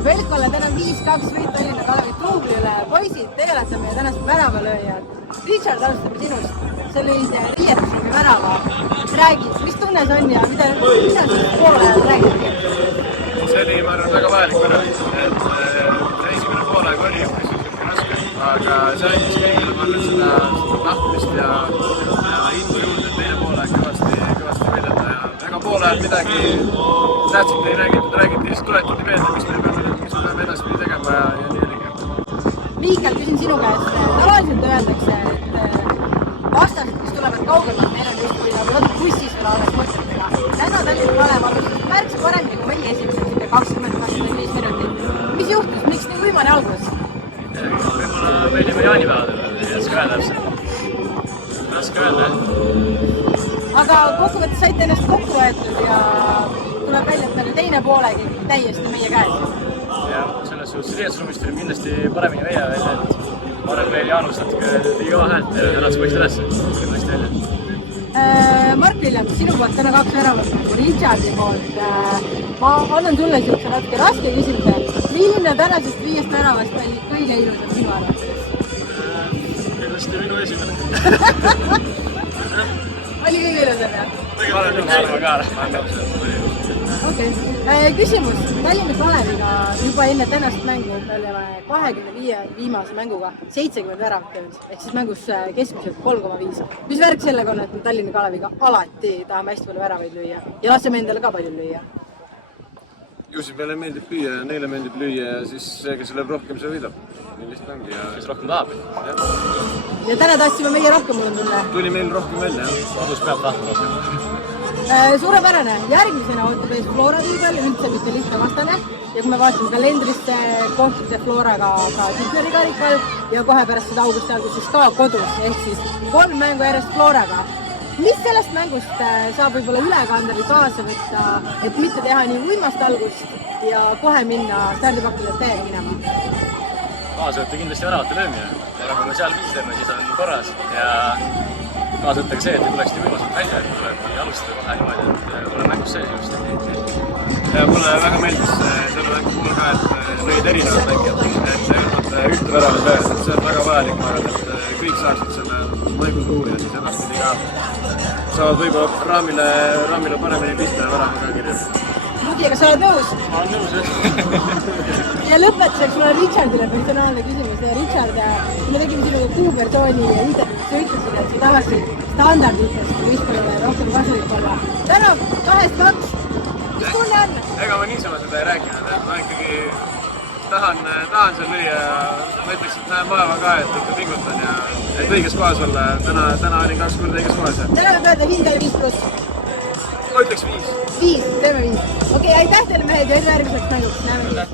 Velkole täna 5-2 võit Tallinna Kalevi Tuubli üle. Poisid, teie olete meie tänased väravalööjad. Richard, alustame sinust. Sa lõid riietusega värava. Räägi, mis tunne see on ja mida poole ajal räägid? See oli, ma arvan, väga vajalik värav. Esimene poolega oli raske, aga see andis kõigile, ma arvan, seda tahtmist ja indu juurde, et teine poolega kõvasti võidata ja ega poole ajal midagi tähtsat ei räägitud, lihtsalt tuletati meelde, mis me peame edaspidi tegema ja nii oligi. Miikel, küsin sinu käest. Tavaliselt öeldakse, et vastased, kes tulevad kaugemalt, neil on justkui nagu bussis veel alles mõtetega. Täna Tallinna Kalev alustas märksa paremini kui meie esimesed 20-25 minutit. Mis juhtus? Miks nii võimane algus? Võib-olla me olime jaanipäevadel, ei oska öelda täpselt. Raske öelda. Aga kokkuvõttes saite ennast kokku võetud ja tuleb välja, et nagu teine poolegi täiesti meie käes. Ja selles suhtes riietusruumist oli kindlasti paremini välja, et ma arvan, meil Jaanus natuke kõva häält ja elas poist ülesse, tuli tõesti välja. Mark Williams, sinu poolt täna 2 väravat, Richardi poolt. Ma annan sulle siukse natuke raske küsimuse. Milline tänasest 5 väravast oli kõige ilusam sinu arvates? Kindlasti minu esimene. Oli kõige ilusam, jah? Ma olen nõus olema ka. Okei. Küsimus. Tallinna Kaleviga juba enne tänast mängu oleme 25 viimase mänguga 70 väravat teinud, ehk siis mängus keskmiselt 3,5. Mis värk sellega on, et me Tallinna Kaleviga alati tahame hästi palju väravaid lüüa ja laseme endale ka palju lüüa? Ju siis meile meeldib lüüa ja neile meeldib lüüa ja siis see, kes lööb rohkem, see võidab. Nii lihtne ongi ja kes rohkem tahab. Ja täna tahtsime meie rohkem mul tunne. Tuli meil rohkem välja, jah. Kodus peab tahtma rohkem. Suurepärane. Järgmisena ootab ees Flora tiibel, üldse mitte lihtne vastane. Ja kui me vaatame kalendrisse, kohtute Floraga ka Tipleri karikal ja kohe pärast seda augusti alguses ka kodus, ehk siis 3 mängu järjest Floraga. Mis sellest mängust saab võib-olla ülekanda või kaasa võtta, et mitte teha nii uimast algust ja kohe minna stardipakkide teed minema? Kaasa võtta kindlasti väravate löömine. Ja kui me seal 5 teeme, siis on korras. Ja kaasa võtta ka see, et ei tuleks nii uimast välja, et tuleb alustada kohe niimoodi, et olen mängus sees just. Ja mulle väga meeldis selle mängu puhul ka, et lõid erinevad mängijad. Et ühte väravat lööd, et see on väga vajalik, ma arvan, et kõik saaksid selle mängu tuua ja siis edaspidi ka saavad võib-olla raamile paremini pista ja värava ka kirja. Lugi, aga sa oled nõus? Ma olen nõus, jah. Ja lõpetuseks mul on Richardile personaalne küsimus. Ja Richard, kui me tegime sinuga kuupersooni ja sa ütlesid, et sa tahaksid standarditest võistkonnale rohkem kasulik olla. Täna 2-2. Mis tunne on? Ega ma niisama seda ei rääkinud, et ma ikkagi tahan seal lüüa ja ma ütleks, et näen vaeva ka, et ikka pingutan ja et õiges kohas olla. Täna olin 2 korda õiges kohas. Täna võib öelda hind oli 5+. Ma ütleks 5. 5, teeme 5. Okei, aitäh teile mehed ja järgmiseks mänguks. Näeme.